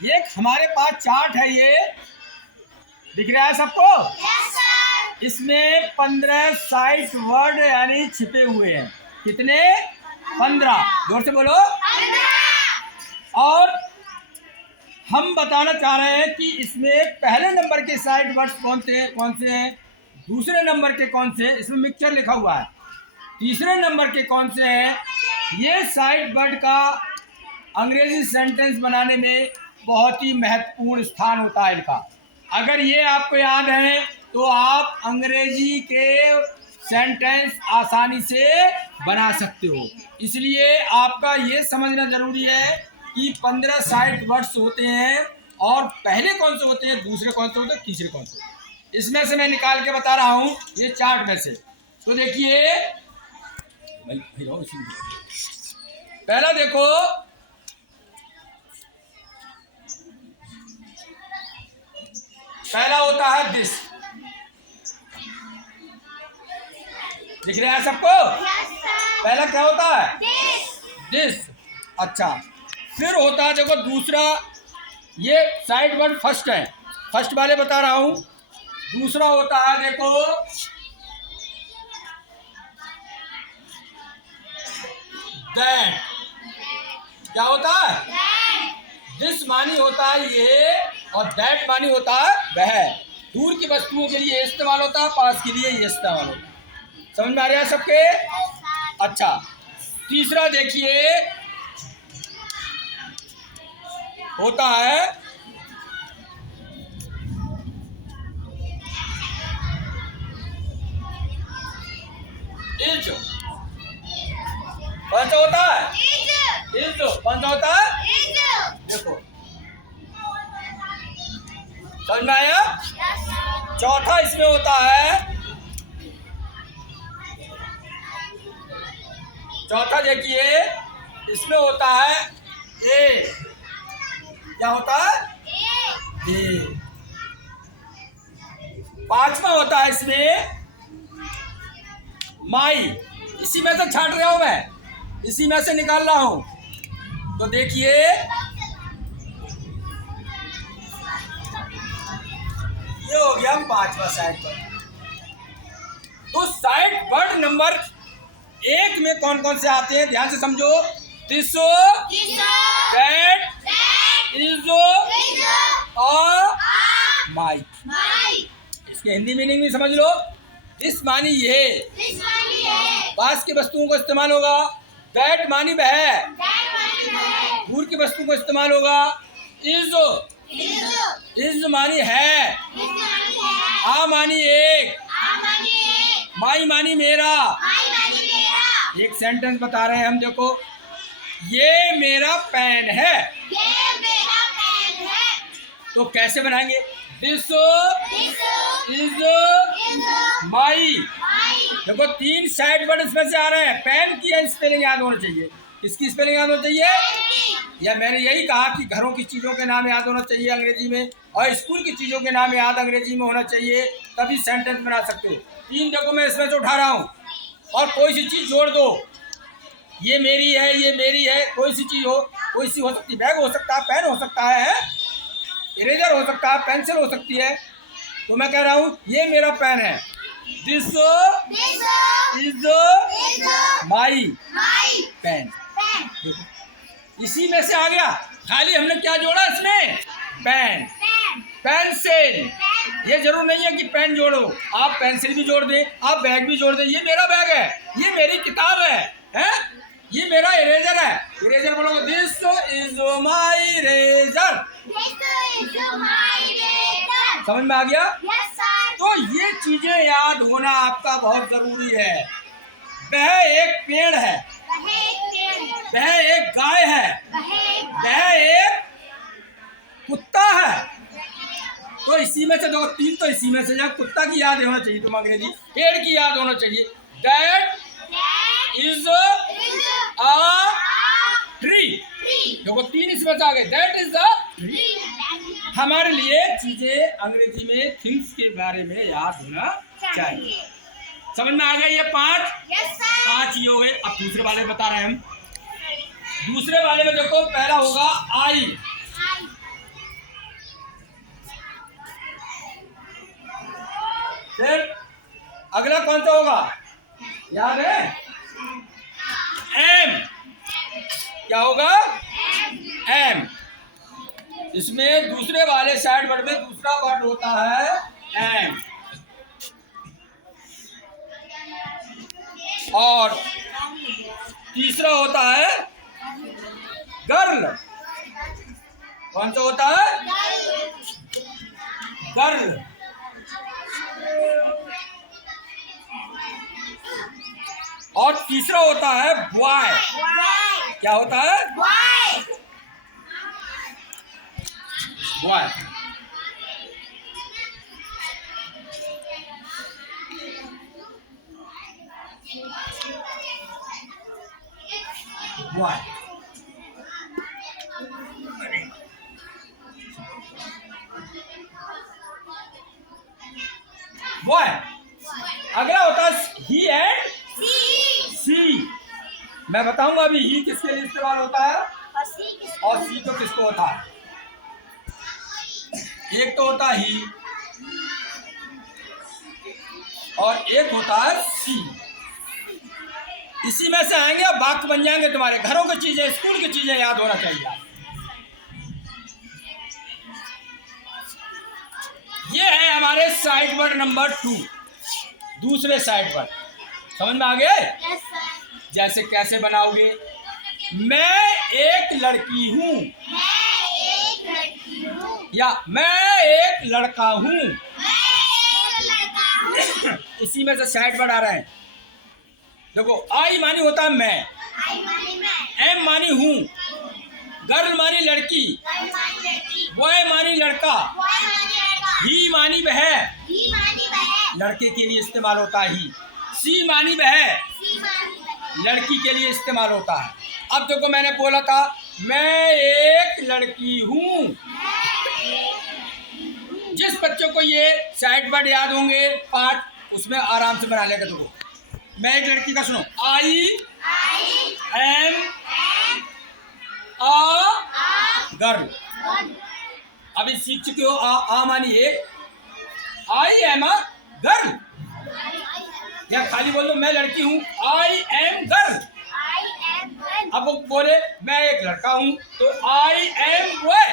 ये हमारे पास चार्ट है, ये दिख रहा है सबको? Yes sir. इसमें 15 साइट वर्ड यानी छिपे हुए हैं। कितने? 15। जोर से बोलो। 15। और हम बताना चाह रहे हैं कि इसमें पहले नंबर के साइड वर्ड्स कौन से हैं, दूसरे नंबर के कौन से, इसमें मिक्सचर लिखा हुआ है, तीसरे नंबर के कौन से हैं। ये साइड वर्ड का अंग्रेजी सेंटेंस बनाने में बहुत ही महत्वपूर्ण स्थान होता है इनका। अगर ये आपको याद है तो आप अंग्रेजी के सेंटेंस आसानी से बना सकते हो। इसलिए आपका ये समझना जरूरी है कि 15 साइड वर्ड्स होते हैं और पहले कौन से होते हैं, दूसरे कौन से होते हैं, तीसरे कौन से होते हैं। इसमें से मैं निकाल के बता रहा हूँ ये चार्ट में से। तो देखिए पहला देखो, पहला होता है दिस। दिख रहा है सबको? Yes sir. पहला क्या होता है? दिस। दिस। अच्छा, फिर होता है देखो दूसरा, ये साइड वर्ड फर्स्ट है, फर्स्ट वाले बता रहा हूं। दूसरा होता है देखो दैट। क्या होता है? दैट। दिस मानी होता है ये और दैट मानी होता है वह। दूर की वस्तुओं के लिए इस्तेमाल होता है, पास के लिए ये इस्तेमाल होता है। समझ में आ रहा है सबके? अच्छा, तीसरा देखिए होता है इज। कौन सा होता है? इज। कौन सा होता है? देखो, समझ में आया? चौथा इसमें होता है, चौथा देखिए इसमें होता है ए। क्या होता है? ए। पांचवा होता है इसमें माई। इसी में से छाट रहा हूं मैं, इसी में से निकाल रहा हूं। तो देखिए ये हो गया पांचवा साइड वर्ड। तो साइड वर्ड नंबर 1 में कौन कौन से आते हैं ध्यान से समझो। दिस, दैट, इज और माई। इसके हिंदी मीनिंग भी समझ लो। दिस मानी ये, पास की वस्तुओं को इस्तेमाल होगा। दैट मानी वह, दूर की वस्तु को इस्तेमाल होगा। इज मानी है, आ मानी एक, माई मानी मेरा। एक सेंटेंस बता रहे हैं हम, देखो ये मेरा पेन है। तो कैसे बनाएंगे? दिस इज माई। देखो 3 साइड वर्ड इसमें से आ रहे हैं। पेन की स्पेलिंग याद होना चाहिए। किसकी स्पेलिंग याद होना चाहिए? या मैंने यही कहा कि घरों की चीज़ों के नाम याद होना चाहिए अंग्रेजी में, और स्कूल की चीज़ों के नाम याद अंग्रेजी में होना चाहिए, तभी सेंटेंस बना सकते हो। 3 देखो मैं इसमें से उठा रहा हूँ, और कोई सी चीज़ जोड़ दो। ये मेरी है, ये मेरी है, कोई सी चीज़ हो, कोई सी हो सकती है। बैग हो सकता है, पेन हो सकता है, इरेजर हो सकता है, पेंसिल हो सकती है। तो मैं कह रहा हूँ ये मेरा पेन है। This is my pen. इसी में से आ गया। खाली हमने क्या जोड़ा इसमें? पेन। पेंसिल। ये जरूर नहीं है कि पेन जोड़ो, आप पेंसिल भी जोड़ दें, आप बैग भी जोड़ दें। ये मेरा बैग है, ये मेरी किताब है, ये मेरा इरेजर है। इरेजर बोलोगे दिस इज माई इरेजर। समझ में आ गया? तो ये चीजें याद होना आपका बहुत जरूरी है। वह एक पेड़ है, वह एक गाय है, वह एक कुत्ता है। तो इसी में से दो 3 तो इसी में से जब कुत्ता की याद होना चाहिए, तुम अंग्रेजी पेड़ की याद होना चाहिए। That is a tree. देखो 3 इसमें से आ गए। That is a tree. हमारे लिए चीजें अंग्रेजी में थिंग्स के बारे में याद होना चाहिए। समझ में आ गए? ये 5 ही हो गए। अब दूसरे वाले बता रहे हैं हम। दूसरे वाले में देखो पहला होगा आई। अगला कौन सा होगा, याद है? एम। क्या होगा? एम। इसमें दूसरे वाले साइड वर्ड में दूसरा वर्ड होता है एम। और तीसरा होता है गर्ल। कौन सा होता है? गर्ल। और तीसरा होता है बॉय। क्या होता है? बॉय। बॉय। बॉय। अगला होता है ही एंड सी। मैं बताऊंगा अभी ही किसके लिए इस्तेमाल होता है और सी तो किसको होता है। एक तो होता है ही और एक होता है सी। इसी में से आएंगे और वाक्य बन जाएंगे तुम्हारे। घरों की चीजें, स्कूल की चीजें याद होना चाहिए। ये है हमारे साइड वर्ड नंबर 2, दूसरे साइड वर्ड। समझ में आ गए? जैसे कैसे बनाओगे? मैं एक लड़की हूँ या मैं एक लड़का हूँ। इसी में से साइड वर्ड आ रहे हैं। देखो, आई मानी होता है मैं, एम मानी हूँ, गर्ल मानी लड़की, बॉय मानी लड़का, ही मानी वह, लड़के के लिए इस्तेमाल होता है ही। सी मानी वह, लड़की के लिए इस्तेमाल होता है। अब देखो, मैंने बोला था मैं एक लड़की हूँ। जिस बच्चों को ये साइड वर्ड याद होंगे पार्ट, उसमें आराम से बना लेगा। देखो, मैं एक लड़की का सुनो, आई एम अ गर्ल। अभी सीख चुके हो। आ मानी एक, आई एम अ गर्ल। या खाली बोल दो मैं लड़की हूँ, आई एम गर्ल। अब वो बोले मैं एक लड़का हूँ तो आई एम बॉय।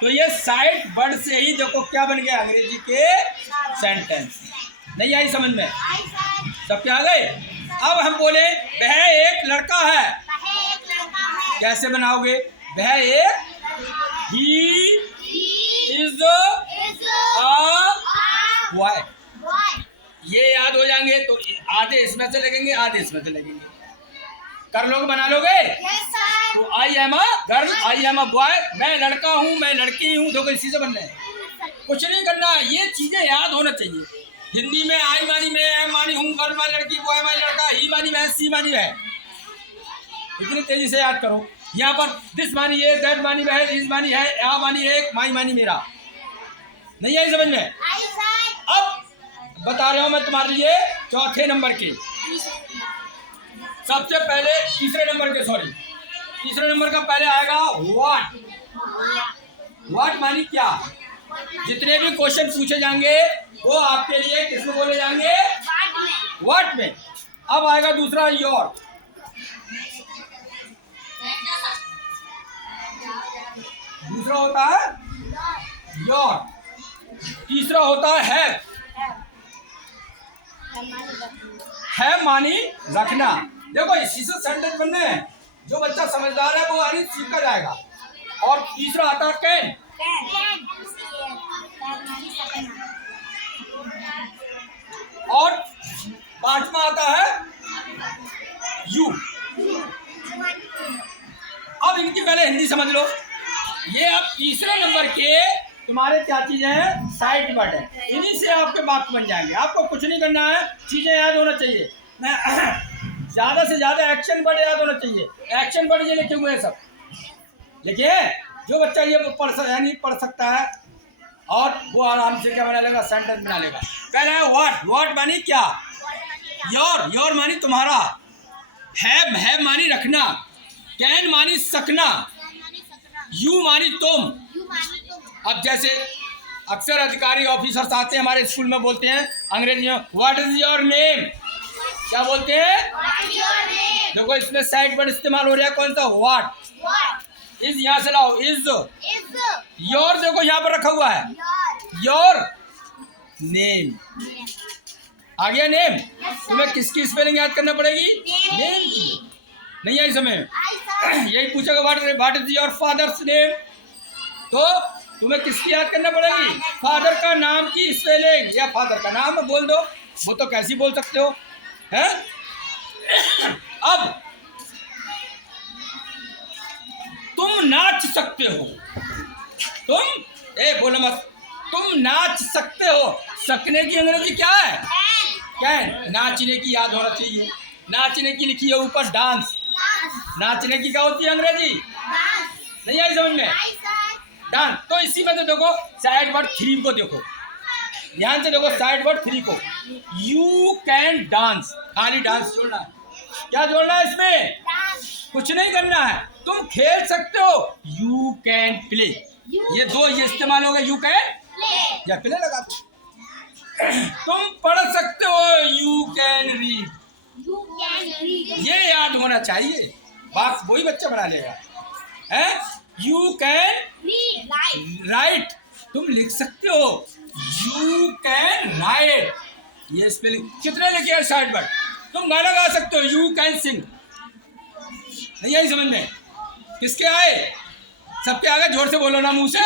तो ये साइड वर्ड से ही देखो क्या बन गया अंग्रेजी के सेंटेंस। नहीं आई समझ में? सब क्या आ गए? अब हम बोले वह एक लड़का है। कैसे बनाओगे? वह एक, ही इज अ बॉय। ये याद हो जाएंगे तो आधे इसमें से लगेंगे, आधे इसमें से लगेंगे। कर लोगे, बना लोगे? तो I am a girl, I am a boy. मैं लड़का हूँ, मैं लड़की हूँ। देखो, इसी से बनना है, कुछ नहीं करना। ये चीजें याद होना चाहिए। हिंदी में आई मानी मैं, एम मानी हूँ, गर्ल मानी लड़की, बॉय मानी लड़का, ही मानी मैं, सी मानी है। इतनी तेजी से याद करो। यहाँ पर दिस मानी ये, दैट मानी वह, इज मानी है, आ मानी एक, माई मानी मेरा। नहीं आई समझ में? अब बता रहा हूं मैं तुम्हारे लिए चौथे नंबर के। सबसे पहले तीसरे नंबर का पहले आएगा व्हाट। व्हाट मानी क्या। जितने भी क्वेश्चन पूछे जाएंगे वो आपके लिए किसमें बोले जाएंगे? व्हाट में। अब आएगा दूसरा योर। दूसरा होता है योर। तीसरा होता है हैव। है मानी रखना। देखो, इसी से सेंटेंस बनने हैं। जो बच्चा समझदार है वो आनी सीखा जाएगा। और तीसरा आता है कैन। और पांचवा आता है यू। अब इनकी पहले हिंदी समझ लो। ये अब तीसरे नंबर के तुम्हारे क्या चीजें हैं? साइड वर्ड है। इन्हीं से आपके वाक्य बन जाएंगे। आपको कुछ नहीं करना है, चीजें याद होना चाहिए। ज्यादा से ज्यादा एक्शन वर्ड याद होना चाहिए। एक्शन वर्ड ये लिखे हुए हैं सब, लिखिए। जो बच्चा ये पढ़ सकता है और वो आराम से क्या बना लेगा? सेंटेंस बना लेगा। पहला है व्हाट। व्हाट मानी क्या। योर। योर मानी तुम्हारा। है मानी रखना। कैन मानी सकना। यू मानी तुम। अब जैसे अक्सर अधिकारी ऑफिसर्स आते हैं हमारे स्कूल में, बोलते हैं अंग्रेजी में व्हाट इज योर नेम, क्या बोलते हैं? What is your name? देखो इसमें साइड वर्ड इस्तेमाल हो रहा है, कौन सा? व्हाट। What इज यहाँ से लाओ, इज। is योर देखो यहाँ पर रखा हुआ है, your योर नेम। name? आ गया नेम। Yes, sir. तुम्हें किसकी स्पेलिंग याद करना पड़ेगी? Name. नेम की। नहीं आई समय I saw. यही पूछेगा what is your father's name, तो तुम्हें किसकी याद करना पड़ेगी? फादर का नाम की स्पेलिंग, या फादर का नाम बोल दो, वो तो कैसे बोल सकते हो, हैं? अब तुम नाच सकते हो, बोलो मत, तुम नाच सकते हो। सकने की अंग्रेजी क्या है? कैन। नाचने की याद होना चाहिए, नाचने की लिखी है ऊपर डांस, नाचने की क्या होती है अंग्रेजी? नहीं आई समझ में? डांस। तो इसी में तो देखो साइड वर्ड 3 को देखो, ध्यान से देखो साइड वर्ड 3 को, यू कैन डांस, खाली डांस जोड़ना है। क्या जोड़ना है इसमें? कुछ नहीं करना है। तुम खेल सकते हो, यू कैन प्ले, ये दो ये इस्तेमाल हो गए, यू कैन या प्ले लगा दो। तुम पढ़ सकते हो, यू कैन रीड, ये याद होना चाहिए, बात वही बच्चा बना लेगा, है? यू कैन राइट, तुम लिख सकते हो, यू कैन राइट, ये स्पेलिंग। कितने लिखे हैं साइड वर्ड? तुम गाना गा सकते हो, यू कैन सिंग। नहीं आई समझ में? किसके आए? सबके आगे जोर से बोलो ना, मुंह से,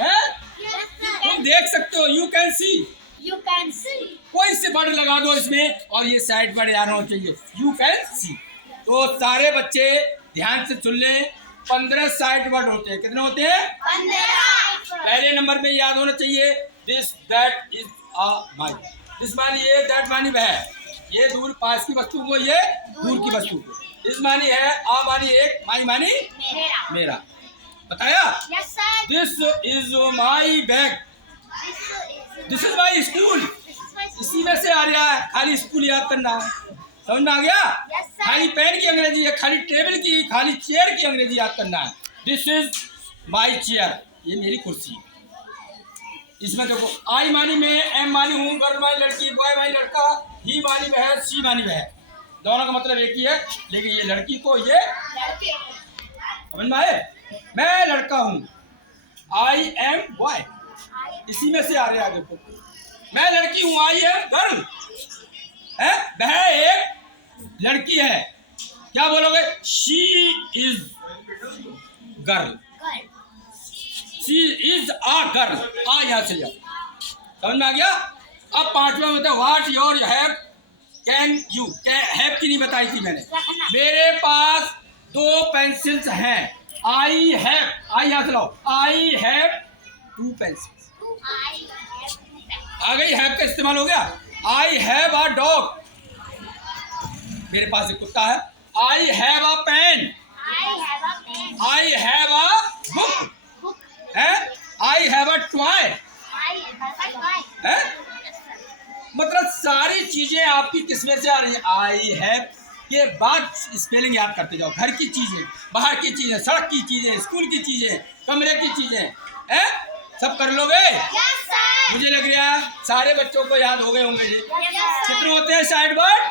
हैं? तुम देख सकते हो, यू कैन सी, कोई से वर्ड लगा दो इसमें, और ये साइड वर्ड याद होना चाहिए, यू कैन सी। तो सारे बच्चे ध्यान से सुन ले, 15 साइड वर्ड होते हैं। कितने होते हैं? 15। पहले नंबर में याद होना चाहिए, this that is a my, this मानी ये, दैट मानी वह, ये दूर पास की वस्तु को, ये दूर की वस्तु को, इस मानी है, आ मानी एक, माई मानी मेरा। बताया? This is my bag, this is my school, इसी में से आ रहा है, खाली स्कूल याद करना है। समझ में आ गया? खाली पेन की अंग्रेजी है, खाली टेबल की, खाली चेयर की अंग्रेजी याद करना है। दिस इज माई चेयर, ये मेरी कुर्सी है। इसमें देखो आई मानी में, एम मानी हूँ, गर्ल मानी लड़की, बॉय मानी लड़का, ही मानी वह, सी मानी वह, दोनों का मतलब एक ही है, लेकिन ये लड़की को ये समझ में आए? मैं लड़का हूँ, आई एम बॉय, इसी में से आ रहा है। देखो मैं लड़की हूँ, आई एम गर्ल, है वह एक लड़की है, क्या बोलोगे? She is girl, she is a girl, आ यहाँ से जाओ, समझ में आ गया? अब 5वां होता है what your have can you, have की नहीं बताई थी मैंने। मेरे पास 2 पेंसिल्स हैं, आई हैव, आई यहाँ से लाओ, आई हैव 2 पेंसिल्स, आ गई, हैव का इस्तेमाल हो गया। आई हैव अ डॉग, मेरे पास एक कुत्ता है। I have a pen, I have a book, है? आई हैव अ टॉय, है? मतलब सारी चीजें आपकी किसमें से आ रही है? आई हैव के बाद स्पेलिंग याद करते जाओ। घर की चीजें, बाहर की चीजें, सड़क की चीजें, स्कूल की चीजें, कमरे की चीजें, हैं? सब कर लोगे? मुझे लग रहा है सारे बच्चों को याद हो गए होंगे। कितने होते हैं साइड वर्ड?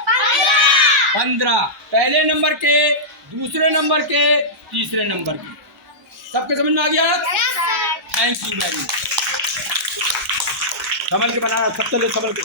15। पहले नंबर के, दूसरे नंबर के, तीसरे नंबर के, सबके समझ में आ गया? Thank you very much. संभल के बनाना, सब तो संभल के।